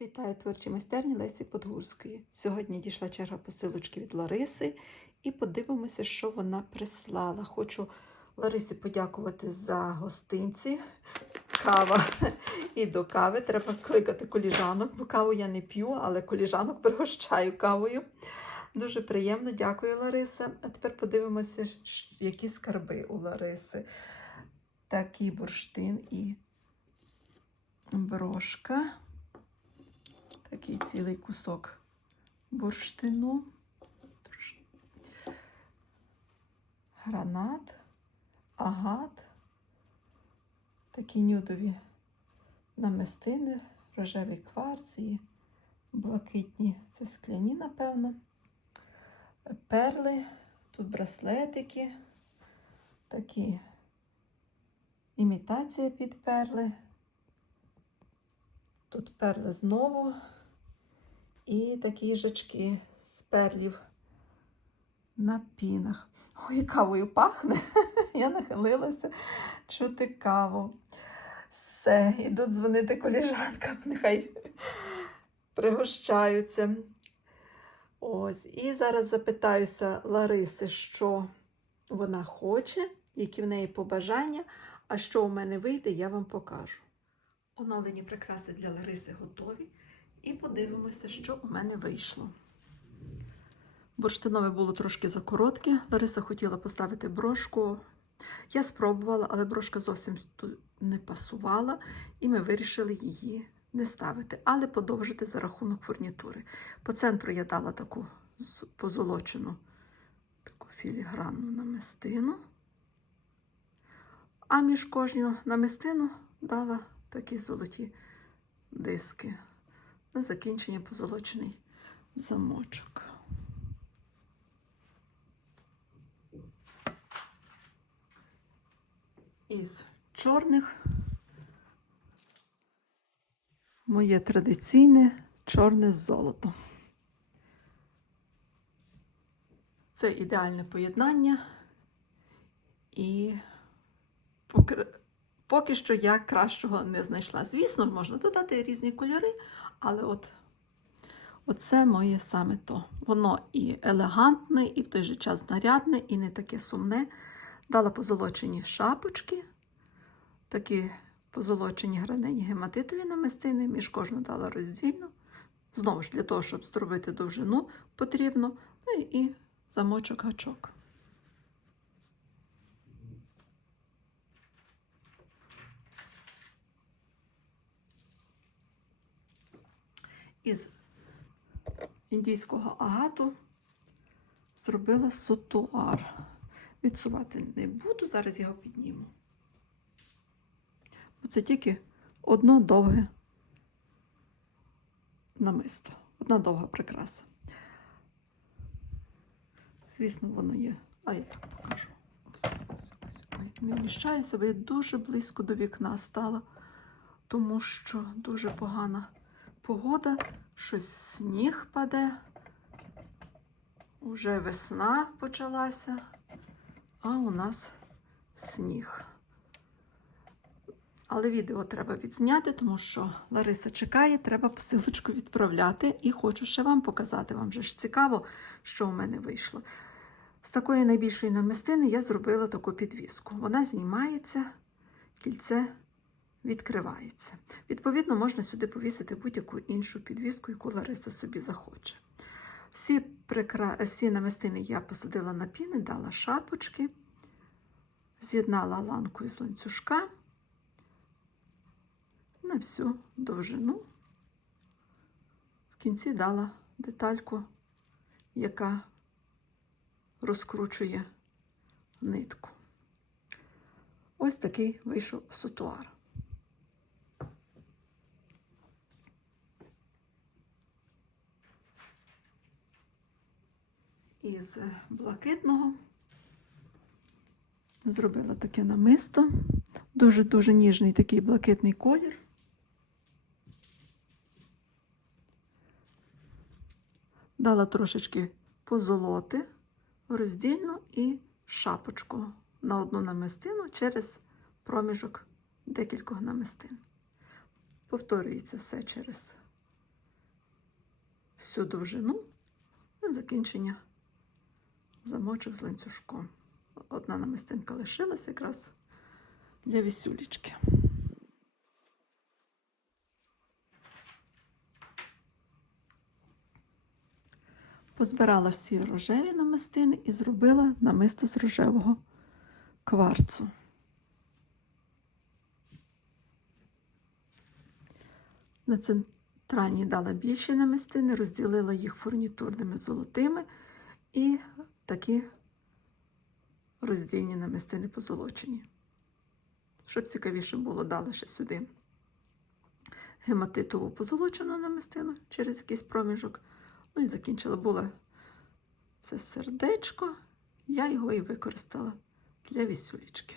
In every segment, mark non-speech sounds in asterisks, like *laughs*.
Вітаю творчі майстерні Лесі Подгурської. Сьогодні дійшла черга посилочки від Лариси і подивимося, що вона прислала. Хочу Ларисі подякувати за гостинці. Кава і до кави треба кликати коліжанок, бо каву я не п'ю, але коліжанок пригощаю кавою. Дуже приємно, дякую, Лариса. А тепер подивимося, які скарби у Лариси. Такий бурштин і брошка. Такий цілий кусок бурштину. Гранат, агат, такі нюдові намистини, рожеві кварції, блакитні, це скляні, напевно. Перли, тут браслетики, такі імітація під перли. Тут перли знову. І такі їжачки з перлів на пінах. Ой, кавою пахне. *laughs* Я нахилилася чути каву. Все, іду дзвонити коліжанкам, нехай пригощаються. Ось. І зараз запитаюся Лариси, що вона хоче, які в неї побажання, а що у мене вийде, я вам покажу. Оновлені прикраси для Лариси готові. І подивимося, що у мене вийшло. Бурштинове було трошки закоротке. Лариса хотіла поставити брошку. Я спробувала, але брошка зовсім не пасувала, і ми вирішили її не ставити, але подовжити за рахунок фурнітури. По центру я дала таку позолочену таку філігранну намистину. А між кожною намистину дала такі золоті диски. На закінчення позолочений замочок. Із чорних моє традиційне чорне золото. Це ідеальне поєднання. І поки, що я кращого не знайшла. Звісно, можна додати різні кольори, але от оце моє саме то. Воно і елегантне, і в той же час нарядне, і не таке сумне. Дала позолочені шапочки, такі позолочені гранені гематитові намистини, між кожну дала роздільну. Знову ж для того, щоб зробити довжину, потрібно. Ну і замочок гачок. Із індійського агату зробила сотуар. Відсувати не буду, зараз його підніму. Бо це тільки одно довге намисто, одна довга прикраса. Звісно, воно є. А я так покажу. Ось, ось, ось. Ой, не вміщаюся, бо я дуже близько до вікна стала, тому що дуже погана погода, щось сніг паде. Уже весна почалася, а у нас сніг. Але відео треба відзняти, тому що Лариса чекає, треба посилочку відправляти. І хочу ще вам показати. Вам же ж цікаво, що у мене вийшло. З такої найбільшої намистини я зробила таку підвіску. Вона знімається, кільце відкривається. Відповідно, можна сюди повісити будь-яку іншу підвіску, яку Лариса собі захоче. Всі, прикра... Всі намистини я посадила на піни, дала шапочки, з'єднала ланкою з ланцюжка на всю довжину. В кінці дала детальку, яка розкручує нитку. Ось такий вийшов сутуар. Із блакитного зробила таке намисто. Дуже-дуже ніжний такий блакитний колір. Дала трошечки позолоти, роздільну і шапочку на одну намистину через проміжок декількох намистин. Повторюється все через всю довжину, ну, закінчення замочок з ланцюжком. Одна намистинка лишилась якраз для вісюлічки. Позбирала всі рожеві намистини і зробила намисто з рожевого кварцу. На центральній дала більші намистини, розділила їх фурнітурними золотими і такі роздільні намистини позолочені. Щоб цікавіше було, дала ще сюди гематитову позолочену намистину через якийсь проміжок. Ну і закінчила була це сердечко, я його і використала для вісюлічки.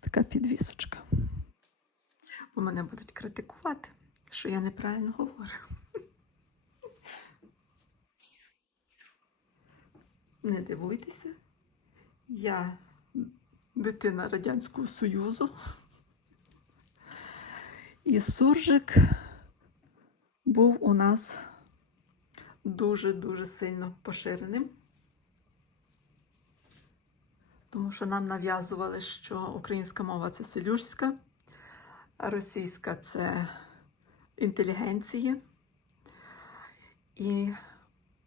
Така підвісочка. Бо мене будуть критикувати, що я неправильно говорю. Не дивуйтеся, я дитина Радянського Союзу. І суржик був у нас дуже-дуже сильно поширеним. Тому що нам нав'язували, що українська мова це селюшська, а російська це інтелігенції. І,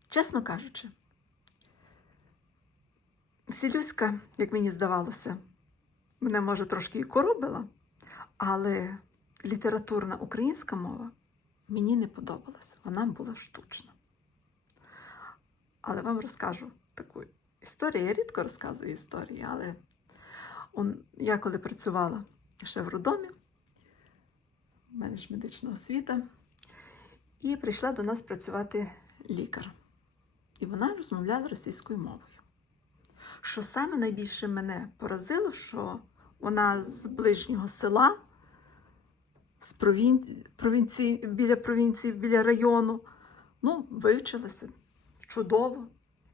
чесно кажучи, Сілюська, як мені здавалося, мене може трошки і коробила, але літературна українська мова мені не подобалася. Вона була штучна. Але вам розкажу таку історію. Я рідко розказую історії, але я коли працювала ще в роддомі, в мене ж медична освіта, і прийшла до нас працювати лікар. І вона розмовляла російською мовою. Що саме найбільше мене поразило, що вона з ближнього села, з провін... провінції, біля провінції, біля району, ну, вивчилася чудово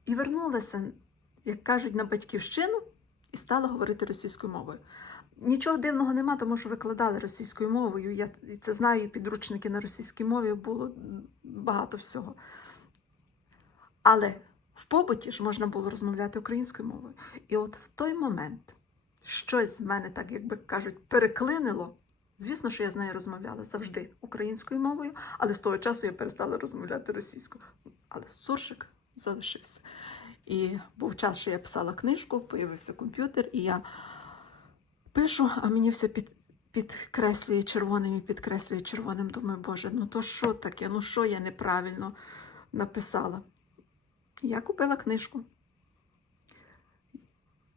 і вернулася, як кажуть, на батьківщину і стала говорити російською мовою. Нічого дивного нема, тому що викладали російською мовою. Я це знаю, підручники на російській мові було багато всього. Але в побуті ж можна було розмовляти українською мовою. І от в той момент щось з мене, так як би кажуть, переклинило. Звісно, що я з нею розмовляла завжди українською мовою, але з того часу я перестала розмовляти російською. Але суржик залишився. І був час, що я писала книжку, появився комп'ютер, і я пишу, а мені все під, підкреслює червоним і підкреслює червоним. Думаю, Боже, ну то що таке? Ну що я неправильно написала? Я купила книжку.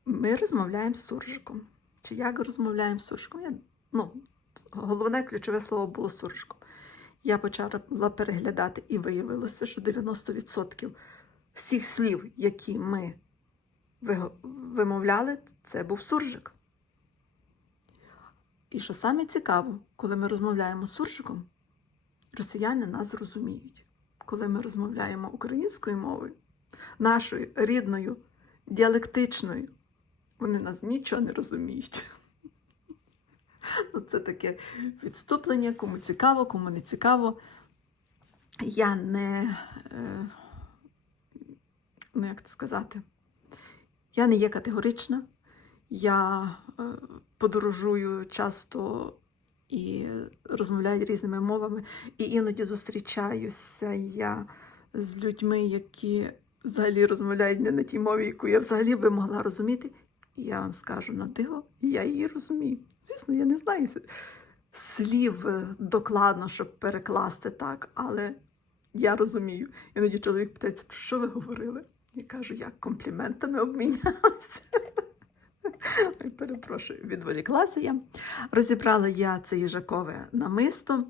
Ми розмовляємо з суржиком. Чи як розмовляємо з суржиком? Я, ну, головне ключове слово було суржиком. Я почала переглядати і виявилося, що 90% всіх слів, які ми вимовляли, це був суржик. І що саме цікаво, коли ми розмовляємо з суржиком, росіяни нас зрозуміють. Коли ми розмовляємо українською мовою, нашою рідною, діалектичною, вони нас нічого не розуміють. *laughs* Ну, Це таке відступлення, кому цікаво, кому не цікаво. Я не, е, ну як це сказати, я не є категорична. Я е, подорожую часто і розмовляю різними мовами, і іноді зустрічаюся я з людьми, які взагалі розмовляють не на тій мові, яку я взагалі би могла розуміти. І я вам скажу на диво, я її розумію. Звісно, я не знаю слів е, докладно, щоб перекласти так, але я розумію. Іноді чоловік питається, про що ви говорили? Я кажу, як компліментами обмінялися. *laughs* Перепрошую, відволіклася я. Розібрала я це їжакове намисто,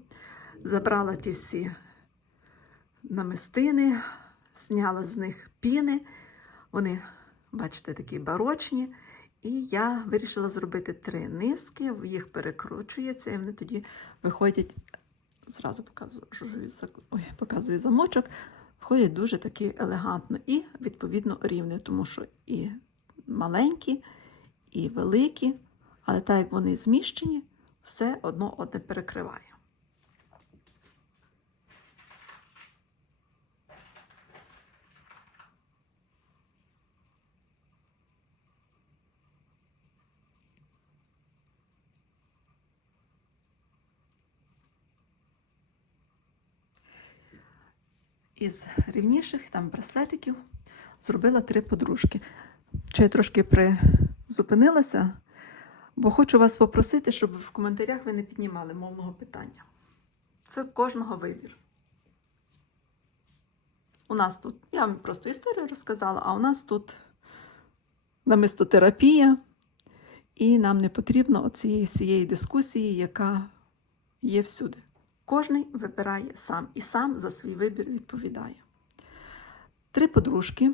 забрала ті всі намистини, зняла з них піни. Вони, бачите, такі барочні. І я вирішила зробити три низки, їх перекручується, і вони тоді виходять, зразу показую, ой, показую замочок, виходять дуже такі елегантно і, відповідно, рівні, тому що і маленькі, і великі, але так як вони зміщені, все одно одне перекриває. Із рівніших там браслетиків зробила три подружки. Чи я трошки призупинилася, бо хочу вас попросити, щоб в коментарях ви не піднімали мовного питання. Це кожного вибір. У нас тут, я вам просто історію розказала, а у нас тут намистотерапія, і нам не потрібно цієї всієї дискусії, яка є всюди. Кожний вибирає сам і сам за свій вибір відповідає. Три подружки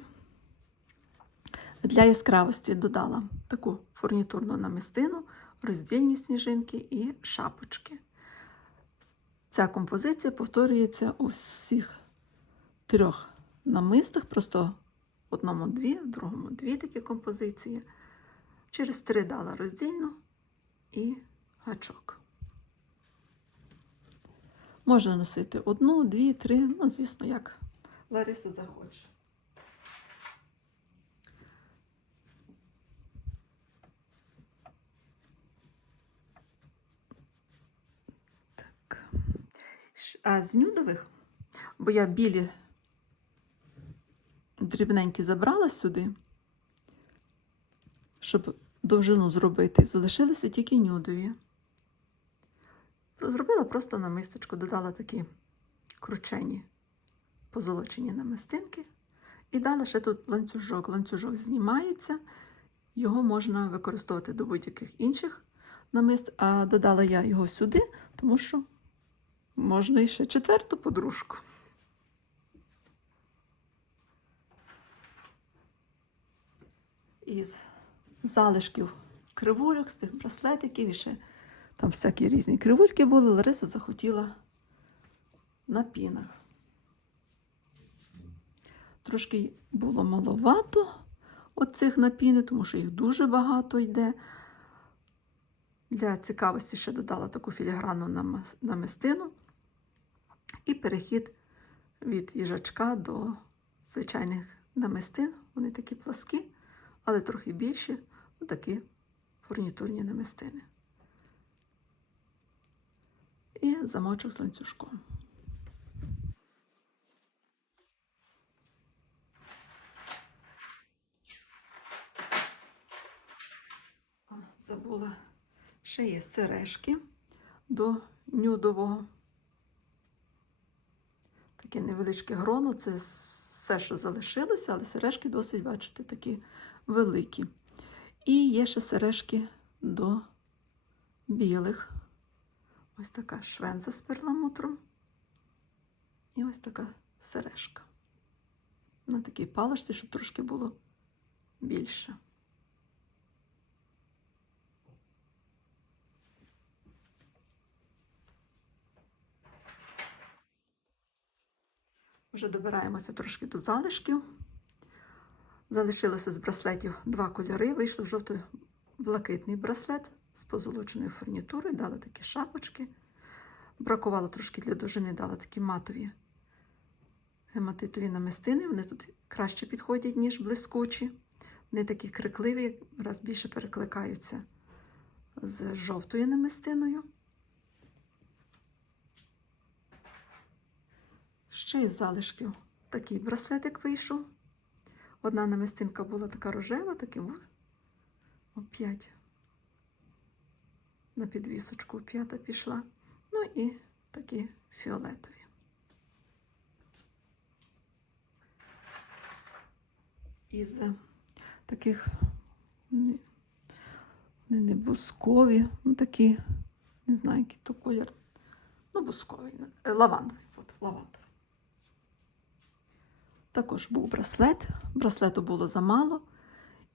для яскравості додала таку фурнітурну намистину, роздільні сніжинки і шапочки. Ця композиція повторюється у всіх трьох намистах, просто в одному дві, в другому дві такі композиції. Через три дала роздільну і гачок. Можна носити одну, дві, три, ну, звісно, як Лариса захоче. Так. А з нюдових, бо я білі дрібненькі забрала сюди, щоб довжину зробити, залишилися тільки нюдові. Зробила просто намисточку, додала такі кручені позолочені намистинки і дала ще тут ланцюжок. Ланцюжок знімається, його можна використовувати до будь-яких інших намист, а додала я його сюди, тому що можна і ще четверту подружку. Із залишків кривульок, з тих браслетиків і ще там всякі різні кривульки були, Лариса захотіла на пінах. Трошки було маловато оцих напіни, тому що їх дуже багато йде. Для цікавості ще додала таку філігранну намистину і перехід від їжачка до звичайних намистин. Вони такі пласкі, але трохи більші, такі фурнітурні намистини. І замочок з ланцюжком. Забула, ще є сережки до нюдового. Таке невеличке гроно, це все, що залишилося, але сережки досить, бачите, такі великі. І є ще сережки до білих. Ось така швенза з перламутром. І ось така сережка. На такій паличці, щоб трошки було більше. Вже добираємося трошки до залишків. Залишилося з браслетів два кольори. Вийшло жовто-блакитний браслет з позолоченою фурнітурою, дала такі шапочки. Бракувало трошки для довжини, дала такі матові гематитові намистини. Вони тут краще підходять, ніж блискучі. Вони такі крикливі, раз більше перекликаються з жовтою намистиною. Ще із залишків такий браслетик вийшов. Одна намистинка була така рожева, таким оп'ять на підвісочку п'ята пішла. Ну і такі фіолетові. Із таких не, не, бускові, ну такі, не знаю, який то колір. Ну, бусковий, е, лавандовий. От, лавандовий. Також був браслет. Браслету було замало,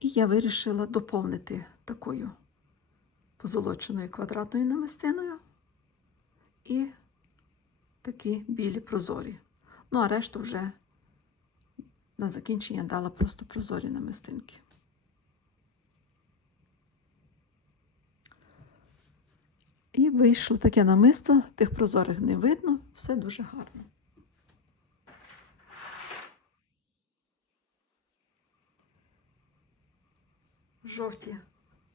і я вирішила доповнити такою позолоченою квадратною намистиною і такі білі прозорі. Ну, а решту вже на закінчення дала просто прозорі намистинки. І вийшло таке намисто, тих прозорих не видно, все дуже гарно. Жовті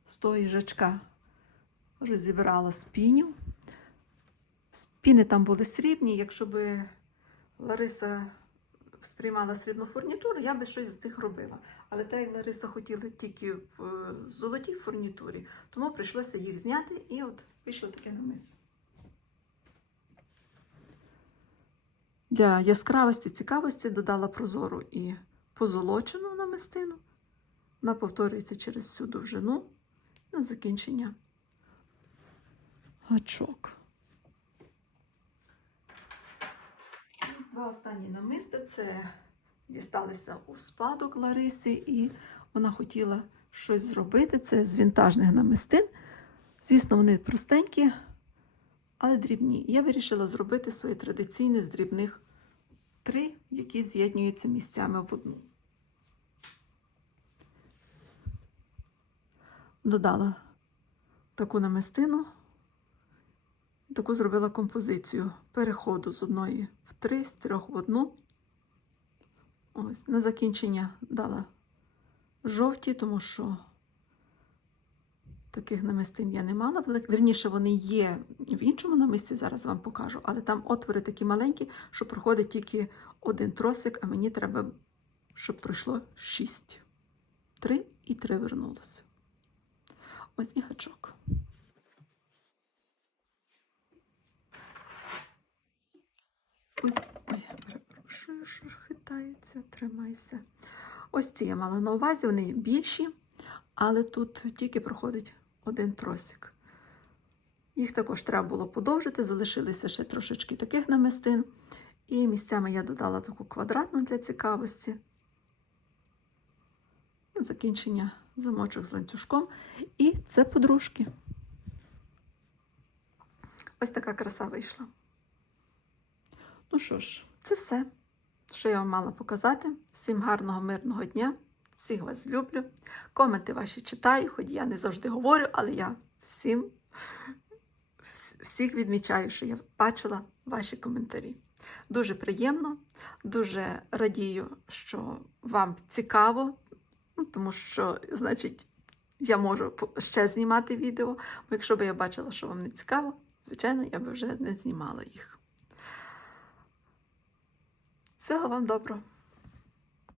з того їжачка розібрала з пінів. Спіни там були срібні. Якщо би Лариса сприймала срібну фурнітуру, я би щось з тих робила. Але так як Лариса хотіла тільки в е, золотій фурнітурі, тому прийшлося їх зняти і от вийшло таке намисто. Для яскравості цікавості додала прозору і позолочену намистину. Вона повторюється через всю довжину на закінчення гачок. Два останні намиста це дісталися у спадок Ларисі, і вона хотіла щось зробити. Це з вінтажних намистин. Звісно, вони простенькі, але дрібні. Я вирішила зробити своє традиційне з дрібних три, які з'єднуються місцями в одну. Додала таку намистину, таку зробила композицію переходу з одної в три, з трьох в одну. Ось, на закінчення дала жовті, тому що таких намистин я не мала. Вірніше, вони є в іншому намисті, зараз вам покажу, але там отвори такі маленькі, що проходить тільки один тросик, а мені треба, щоб пройшло шість. Три і три вернулося. Ось і гачок. Ось, ой, що хитається, тримайся. Ці ці я мала на увазі, вони більші, але тут тільки проходить один тросик. Їх також треба було подовжити, залишилися ще трошечки таких намистин. І місцями я додала таку квадратну для цікавості. Закінчення замочок з ланцюжком. І це подружки. Ось така краса вийшла. Ну що ж, це все, що я вам мала показати. Всім гарного, мирного дня. Всіх вас люблю. Коменти ваші читаю, хоч я не завжди говорю, але я всім всіх відмічаю, що я бачила ваші коментарі. Дуже приємно, дуже радію, що вам цікаво, ну, тому що, значить, я можу ще знімати відео, якщо б я бачила, що вам не цікаво, звичайно, я б вже не знімала їх. Всього вам доброго!